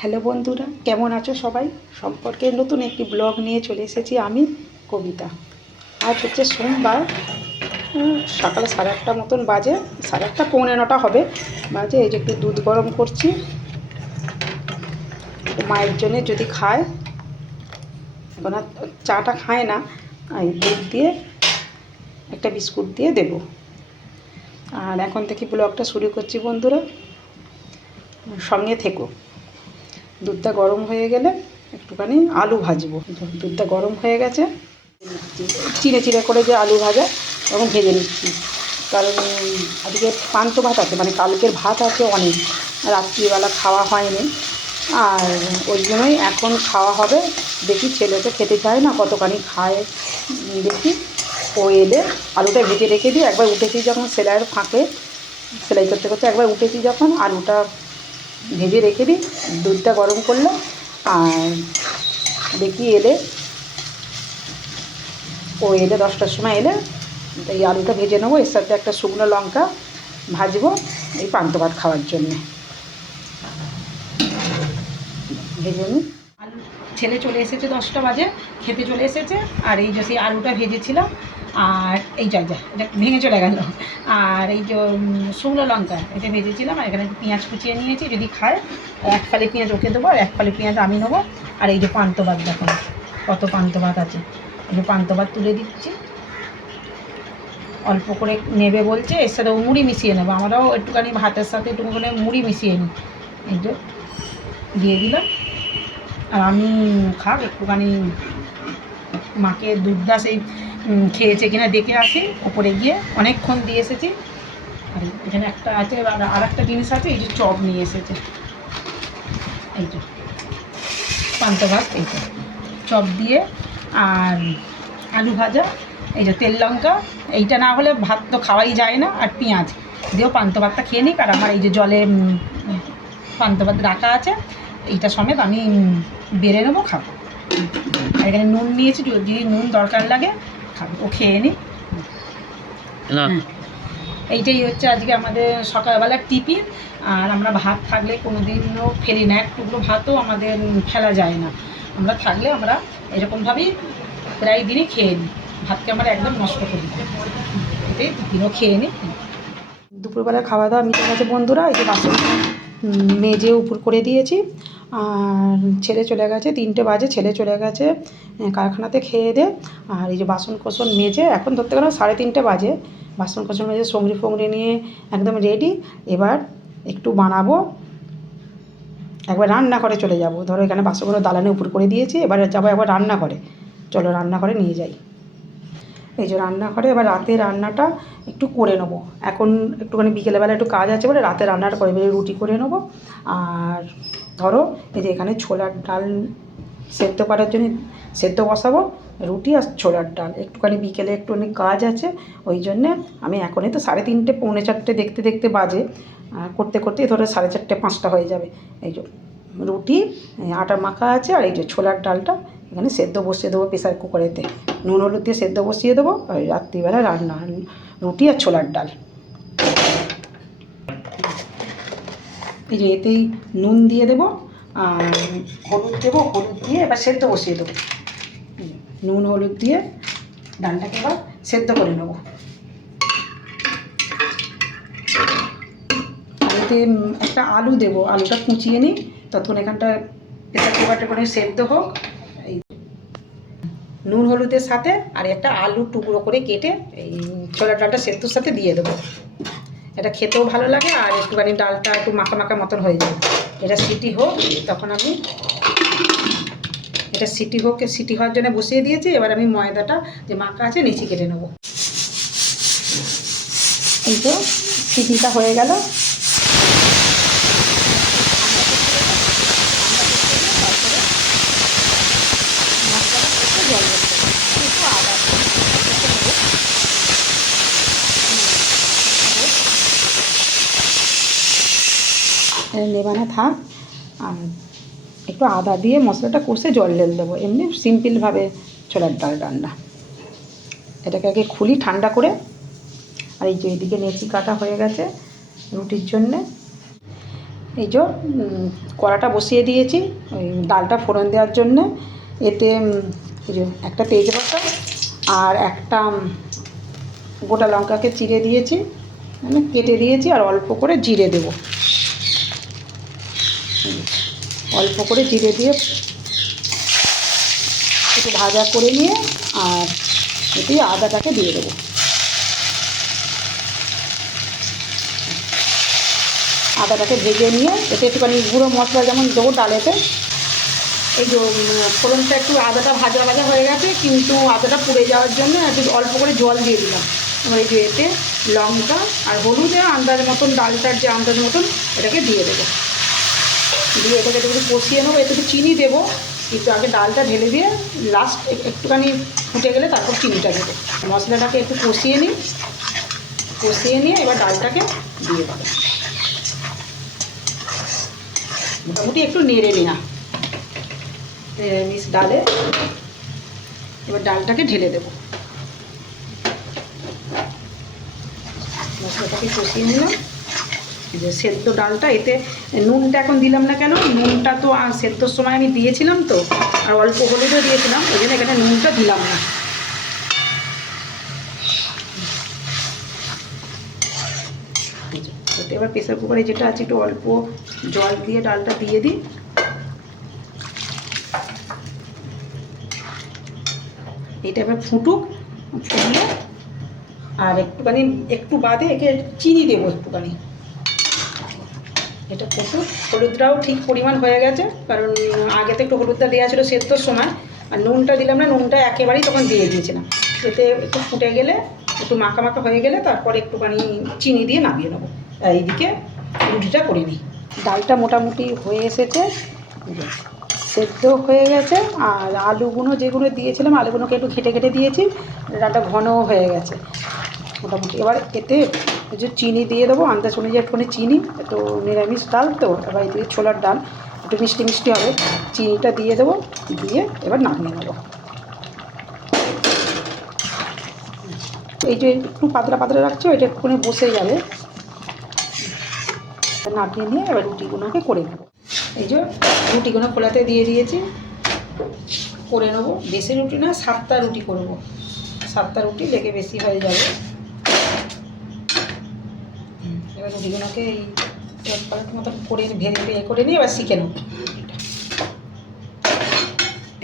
Hello বন্ধুরা, কেমন আছো সবাই? সম্পর্কে নতুন একটি ব্লগ নিয়ে চলে এসেছি আমি, কবিতা। আজ হচ্ছে সোমবার, সকাল 8:30 মতন বাজে, 8:30 পৌনে 9টা হবে বাজে। এই যে একটু দুধ গরম করছি, মায়ের জন্যে যদি খায়, এখন আর চাটা খায় না, এই দুধ দিয়ে একটা বিস্কুট দিয়ে দেবো। আর এখন থেকে ব্লগটা শুরু করছি বন্ধুরা, সঙ্গে থেকো। দুধটা গরম হয়ে গেলে একটুখানি আলু ভাজবো। দুধটা গরম হয়ে গেছে, চিড়ে চিড়ে করে যে আলু ভাজা এবং ভেজে নিচ্ছি। কারণ আজকে পান্তা ভাত আছে, মানে কালকের ভাত আছে অনেক, রাত্রিবেলা খাওয়া হয়নি, আর ওই জন্যই এখন খাওয়া হবে। দেখি ছেলে তো খেতে চায় না, কতখানি খায় দেখি। ও এলে আলুটা ভেজে রেখে দিই। একবার উঠেছি যখন সেলাইয়ের ফাঁকে, সেলাই করতে করতে একবার উঠেছি যখন, আলুটা ভেজে রেখে দিই। দুধটা গরম করলে আর দেখি এলে, ও এলে 10টার সময় এলে এই আলুটা ভেজে নেবো, এর সাথে একটা শুকনো লঙ্কা ভাজবো এই পান্তা ভাত খাওয়ার জন্যে। ভেজে নিই। আলু ছেলে চলে এসেছে 10টা বাজে, খেতে চলে এসেছে। আর এই যে সেই আলুটা ভেজেছিলাম, আর এই যা যা এটা ভেঙে চলে গেল। আর এই যে শুকনো লঙ্কা এটা ভেজেছিলাম, আর এখানে পেঁয়াজ কুচিয়ে নিয়েছি, যদি খায় 1 ফালি পেঁয়াজ ওকে দেবো, আর 1 ফালি পেঁয়াজ আমি নেবো। আর এই যে পান্তা ভাত, দেখুন কত পান্তা ভাত আছে। এই যে পান্তা ভাত তুলে দিচ্ছি, অল্প করে নেবে বলছে, এর সাথে মুড়ি মিশিয়ে নেবো। আমরাও একটুখানি ভাতের সাথে একটুখানি মুড়ি মিশিয়ে নিই। এই যে দিয়ে দিলাম। আর আমি খাক একটুখানি, মাকে দুধটা সেই খেয়েছে কিনা দেখে আসি, ওপরে গিয়ে অনেকক্ষণ দিয়ে এসেছি। আর এখানে একটা আছে, আর একটা জিনিস আছে, এই যে চপ নিয়ে এসেছে, এই যে পান্তা ভাত, এইটা চপ দিয়ে আর আলু ভাজা, এই যে তেল লঙ্কা, এইটা না হলে ভাত তো খাওয়াই যায় না। আর পেঁয়াজ দিয়েও পান্তা ভাতটা খেয়ে নিই। আর আমার এই যে জলে পান্তা ভাত রাখা আছে, এইটা সমেত আমি বেড়ে নেবো, খাবো। আর এখানে নুন নিয়েছি, যদি নুন দরকার লাগে খাবো, ও খেয়ে নিই। এইটাই হচ্ছে আজকে আমাদের সকালবেলার টিফিন। আর আমরা ভাত থাকলে কোনো দিনও ফেলি না, এক টুকরো ভাতও আমাদের ফেলা যায় না। আমরা থাকলে আমরা এরকমভাবেই প্রায় দিনই খেয়ে নিই, ভাতকে আমরা একদম নষ্ট করি না, এটাই টিফিনও খেয়ে নিই। দুপুরবেলা খাওয়া দাওয়া মিটে গেছে বন্ধুরা। এই যে বাসন মেজে উপর করে দিয়েছি, আর ছেলে চলে গেছে, 3টে বাজে, ছেলে চলে গেছে কারখানাতে খেয়ে দে। আর এই যে বাসন কোসন মেজে, এখন ধরতে গেলে 3:30 বাজে, বাসন কোসন মেজে সঙ্গড়ি ফঙ্গড়ি নিয়ে একদম রেডি। এবার একটু বানাবো, একবার রান্না করে চলে যাব। ধরো এখানে বাসনগুলো দালানে উপর করে দিয়েছি, এবার যাবো একবার রান্না করে। চলো রান্না করে নিয়ে যাই। এই যে রান্নাঘরে এবার রাতে রান্নাটা একটু করে নেবো। এখন একটুখানি বিকেলবেলা একটু কাজ আছে বলে রাতে রান্নাটা করে রুটি করে নেবো। আর ধরো এই যে এখানে ছোলার ডাল সেদ্ধ করার জন্য সেদ্ধ বসাবো, রুটি আর ছোলার ডাল। একটুখানি বিকেলে একটুখানি কাজ আছে, ওই জন্যে আমি এখনই তো 3:30 পৌনে 4টে দেখতে দেখতে বাজে, করতে করতেই ধরো 4:30 5টা হয়ে যাবে। এই যে রুটি আটা মাখা আছে, আর এই যে ছোলার ডালটা এখানে সেদ্ধ বসিয়ে দেবো প্রেসার কুকারেতে, নুন হলুদ দিয়ে সেদ্ধ বসিয়ে দেবো। আর রাত্রিবেলা রান্না রুটি আর ছোলার ডাল। এই যে এতেই নুন দিয়ে দেবো আর হলুদ দেবো, হলুদ দিয়ে এবার সেদ্ধ বসিয়ে দেবো। নুন হলুদ দিয়ে ডালটাকে এবার সেদ্ধ করে নেবো। আর এতে একটা আলু দেবো, আলুটা কুচিয়ে নিই, ততক্ষণ এখানটা প্রেসার কুকারটা করে সেদ্ধ হোক। এই নুন হলুদের সাথে আর একটা আলু টুকরো করে কেটে এই ছোলার ডালটা সেদ্ধর সাথে দিয়ে দেবো। এটা খেতেও ভালো লাগে, আর একটুখানি ডালটা একটু মাখা মাখা মতন হয়ে যায়। এটা সিটি হোক, তখন আমি এটা সিটি হওয়ার জন্য বসিয়ে দিয়েছি। এবার আমি ময়দাটা যে মাখা আছে নিচে কেটে নেবো। এই তো সিটিটা হয়ে গেল। নেবানো থাক, আর একটু আদা দিয়ে মশলাটা কষে জল ঢেলে দেবো। এমনি সিম্পলভাবে ছোলার ডাল রান্না। এটাকে আগে খুলি ঠান্ডা করে। আর এই যে এদিকে নেচি কাটা হয়ে গেছে রুটির জন্যে। এই যে কড়াটা বসিয়ে দিয়েছি ওই ডালটা ফোড়ন দেওয়ার জন্যে। এতে এই যে একটা তেজপাতা আর একটা গোটা লঙ্কাকে চিড়ে দিয়েছি, মানে কেটে দিয়েছি, আর অল্প করে জিরে দেব। অল্প করে জিরে দিয়ে একটু ভাজা করে নিয়ে আর এতে আদাটাকে দিয়ে দেবো। আদাটাকে ভেজে নিয়ে এতে একটুখানি গুঁড়ো মশলা যেমন দেবো ডালেতে। এই যে ফোড়নটা একটু আদাটা ভাজা ভাজা হয়ে গেছে, কিন্তু আদাটা পুড়ে যাওয়ার জন্য একটু অল্প করে জল দিয়ে দিলাম। এবার এই যে এতে লঙ্কা আর হলুদে আন্দাজ মতন, ডালটার যে আন্দাজ মতন এটাকে দিয়ে দেবো। দিয়ে এটাকে একটু কষিয়ে নেবো। এতে একটু চিনি দেবো, একটু আগে ডালটা ঢেলে দিয়ে লাস্ট একটুখানি ফুটে গেলে তারপর চিনিটা দেবো। মশলাটাকে একটু কষিয়ে নিয়ে এবার ডালটাকে দিয়ে দেবো। মোটামুটি একটু নেড়ে নিলাম নিরামিষ ডালে। এবার ডালটাকে ঢেলে দেবো। মশলাটাকে কষিয়ে নিলাম। যে সেদ্ধ ডালটা, এতে নুনটা এখন দিলাম না কেন, নুনটা তো সেদ্ধর সময় আমি দিয়েছিলাম তো, আর অল্প হলুদও দিয়েছিলাম, ওই জন্য এখানে নুনটা দিলাম না। এবার প্রেসার কুকারে যেটা আছে একটু অল্প জল দিয়ে ডালটা দিয়ে দিই। এটা এবার ফুটলে আর একটু বাদে একে চিনি দেবো একটুখানি। এটা ফুটুক। হলুদটাও ঠিক পরিমাণ হয়ে গেছে, কারণ আগে তো একটু হলুদটা দেওয়া ছিল সেদ্ধর সময়, আর নুনটা দিলাম না, নুনটা একেবারেই তখন দিয়ে দিয়েছিলাম। এতে একটু ফুটে গেলে, একটু মাখা মাখা হয়ে গেলে তারপরে একটুখানি চিনি দিয়ে নামিয়ে নেবো। এইদিকে রুটিটা করে নিই। ডালটা মোটামুটি হয়ে এসেছে, সেদ্ধ হয়ে গেছে, আর আলুগুলো যেগুলো দিয়েছিলাম আলুগুলোকে একটু ঘেটে ঘেটে দিয়েছি, ডালটা ঘনও হয়ে গেছে মোটামুটি। এবার এতে যে চিনি দিয়ে দেবো, আন্দাজ অনুযায়ী একটুখানি চিনি, একটু নিরামিষ ডাল তো, এবার এদিকে ছোলার ডাল একটু মিষ্টি মিষ্টি হবে, চিনিটা দিয়ে দেবো, দিয়ে এবার নামিয়ে নেবো। এই যে একটু পাতলা পাতলা রাখছে, ওইটা একটুখানি বসে যাবে। নামিয়ে নিয়ে এবার রুটিগুলোকে করে নেবো। এই যে রুটিগুলো খোলাতে দিয়ে দিয়েছি, করে নেবো। বেশি রুটি না, 7টা রুটি করবো। 7টা রুটি লেগে বেশি হয়ে যাবে। এবার রুটিগুলোকে এই মতন করে ভেজে করে নিয়ে এবার শিখে নেবো।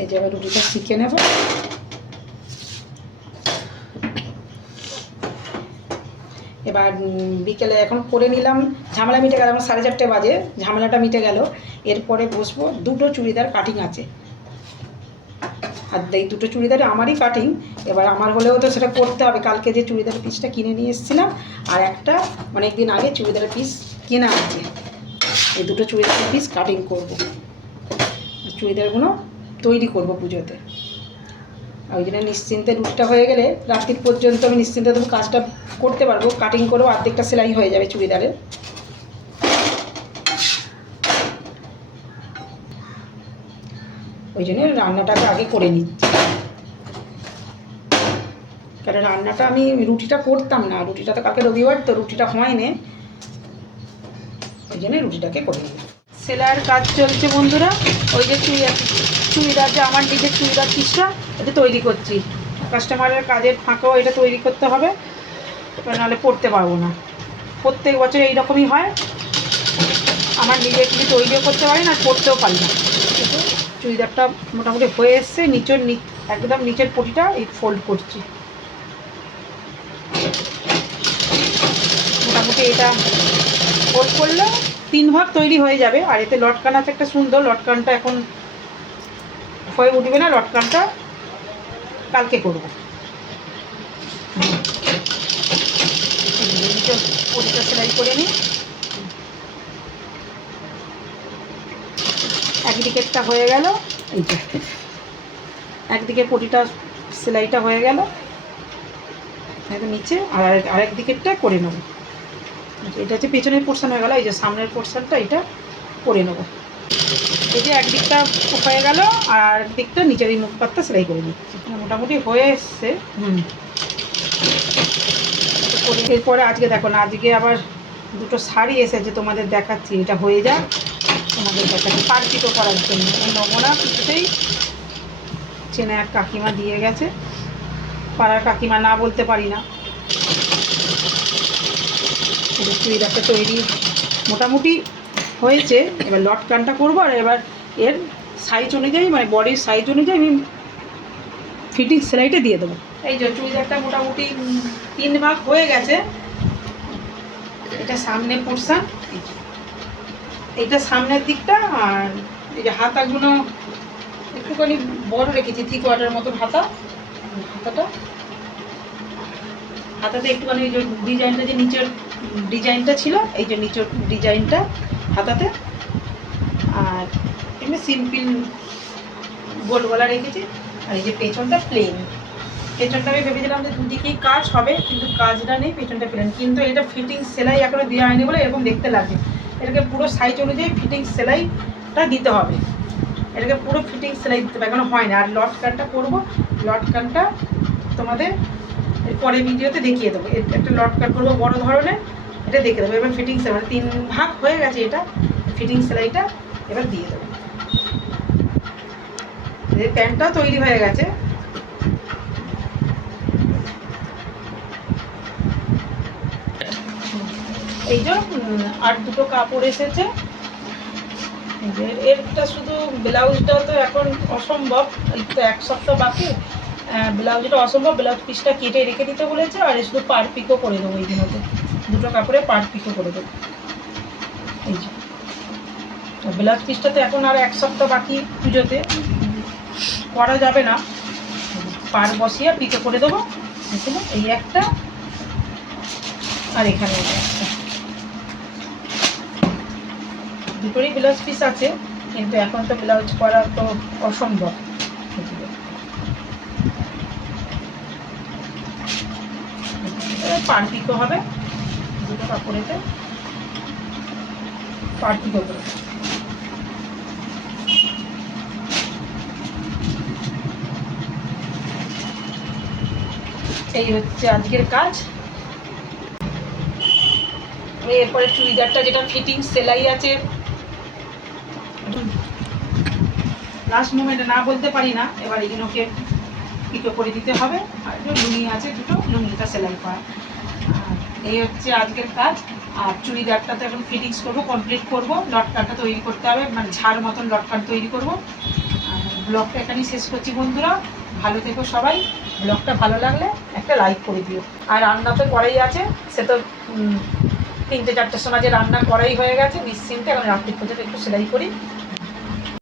এই যে এবার রুটিটা শিখে নেব। এবার বিকেলে এখন করে নিলাম, ঝামেলা মিটে গেল। আমার 4:30 বাজে, ঝামেলাটা মিটে গেল। এরপরে বসবো। 2টো চুড়িদার কাটিং আছে, আর এই 2টো চুড়িদার আমারই কাটিং। এবার আমার হলেও তো সেটা করতে হবে। কালকে যে চুড়িদারের পিসটা কিনে নিয়ে এসেছিলাম, আর একটা অনেক দিন আগে চুড়িদারের পিস কেনা আছে, এই 2টো চুড়িদারের পিস কাটিং করব। চুড়িদারগুলো তৈরি করব পুজোতে। ওই জন্য নিশ্চিন্তে রুটিটা হয়ে গেলে রাত্রির পর্যন্ত আমি নিশ্চিন্তে তবু কাজটা করতে পারবো। কাটিং করবো, অর্ধেকটা সেলাই হয়ে যাবে চুড়িদারে। ওই জন্য রান্নাটাকে আগে করে নিচ্ছি, কারণ রান্নাটা আমি রুটিটা করতাম না। রুটিটা তো কালকে রবিবার, তো রুটিটা হয়নি, ওই জন্য রুটিটাকে করে নিলাম। সেলাইয়ের কাজ চলছে বন্ধুরা। ওই যে চুড়িদার, যে আমার নিজের চুড়িদার পিসটা এটা তৈরি করছি। কাস্টমারের কাজের ফাঁকেও এটা তৈরি করতে হবে, নাহলে পড়তে পারবো না। প্রত্যেক বছর এইরকমই হয়, আমার নিজে কিছু তৈরিও করতে পারি না, পড়তেও পারি না। চুড়িদারটা মোটামুটি হয়ে এসছে। একদম নিচের পটিটা এই ফোল্ড করছি। মোটামুটি এটা ফোল্ড করলে 3 ভাগ তৈরি হয়ে যাবে। আর এতে লটকান আছে একটা সুন্দর, লটকানটা এখন হয়ে উঠবে না, লটকানটা কালকে করবো। পটিটা সেলাই করে নিই। একদিকেরটা হয়ে গেল, এই যে একদিকে পটিটা সেলাইটা হয়ে গেল নিচে, আর আরেক দিকেরটা করে নেবো। এটা হচ্ছে পেছনের পোর্শন হয়ে গেল, এই যে সামনের পোর্শনটা এটা করে নেবো। এই যে একদিকটা হয়ে গেল, আর আরেকদিকটা নিচের এই মুখ পাতটা সেলাই করে নিচ্ছি। মোটামুটি হয়ে এসছে। এরপরে আজকে দেখো না, আজকে আবার দুটো শাড়ি এসেছে, তোমাদের দেখাচ্ছি, এটা হয়ে যাক, তোমাদের দেখাচ্ছি পার পিকো করার জন্য। এই নমুনা কিছুতেই চেনা এক কাকিমা দিয়ে গেছে, পাড়ার কাকিমা না বলতে পারি না। চুড়িদারটা তৈরি মোটামুটি হয়েছে, এবার লটকানটা করবো। আর এবার এর সাইজ অনুযায়ী, মানে বডির সাইজ অনুযায়ী আমি ফিটিং সেলাইটা দিয়ে দেবো। এই যে চুড়িদারটা মোটামুটি 3 ভাগ হয়ে গেছে। এটা সামনে পোর্শন, এইটা সামনের দিকটা, আর এই যে হাতাগুলো একটুখানি বড় রেখেছি, 3/4 মতন হাতাটা। হাতাতে একটুখানি ওই যে ডিজাইনটা, যে নিচের ডিজাইনটা ছিল, এই যে নিচের ডিজাইনটা হাতাতে, আর এমনি সিম্পল গোল গলা রেখেছি। আর এই যে পেছনটা প্লেন। পেছনটা আমি ভেবেছিলাম যে দুদিকেই কাজ হবে, কিন্তু কাজটা নেই, পেছনটা প্লেন। কিন্তু এটা ফিটিং সেলাই এখনো দেওয়া হয়নি বলে এরকম দেখতে লাগে। এটাকে পুরো সাইজ অনুযায়ী ফিটিং সেলাইটা দিতে হবে, এটাকে পুরো ফিটিং সেলাই দিতে হবে, এখনো হয় না। আর লটকানটা করবো, লটকানটা তোমাদের পরে ভিডিওতে দেখিয়ে দেবো। একটা লটকান করবো বড় ধরনের, এটা দেখে দেবো। এবার ফিটিং সেলাই 3 ভাগ হয়ে গেছে, এটা ফিটিং সেলাইটা এবার দিয়ে দেবো। এই প্যান্টটাও তৈরি হয়ে গেছে। এই যে আর দুটো কাপড় এসেছে। এরটা শুধু ব্লাউজটা তো এখন অসম্ভব, এই তো 1 সপ্তাহ বাকি, ব্লাউজটা অসম্ভব। ব্লাউজ পিসটা কেটে রেখে দিতে বলেছে, আর শুধু পার পিকও করে দেবো। এই দিনতে দুটো কাপড়ে পার পিকও করে দেবো। এই যে ব্লাউজ পিসটা তো এখন আর 1 সপ্তাহ বাকি, পুজোতে করা যাবে না, পার বসিয়ে পিকো করে দেবো। এখানে এই একটা, আর এখানে একটা, দুটোরই ব্লাউজ পিস আছে, কিন্তু এখন তো ব্লাউজ করা তো অসম্ভব। পার পিকো হবে, দুটো কাপড়েতে পার পিকো করে। এই হচ্ছে আজকের কাজ। এরপরে চুড়িদারটা যেটা ফিটিং সেলাই আছে, লাস্ট মোমেন্টে না বলতে পারি না, এবার এগুলোকে পিকো করে দিতে হবে। আর লুঙ্গি আছে দুটো, লুঙ্গিটা সেলাই করা। এই হচ্ছে আজকের কাজ। আর চুড়িদারটা তো এখন ফিটিংস করবো, কমপ্লিট করবো, লটকানটা তৈরি করতে হবে, মানে ঝাড় মতন লটকান তৈরি করবো। আর ব্লগটা এখানেই শেষ করছি বন্ধুরা, ভালো থেকো সবাই। ব্লগটা ভালো লাগলে একটা লাইক করে দিও। আর রান্না তো করাই আছে, সে তো 3টে 4টের সময় যে রান্না করাই হয়ে গেছে, নিশ্চিন্তে। এখন রাত্রি পর্যন্ত একটু সেলাই করি।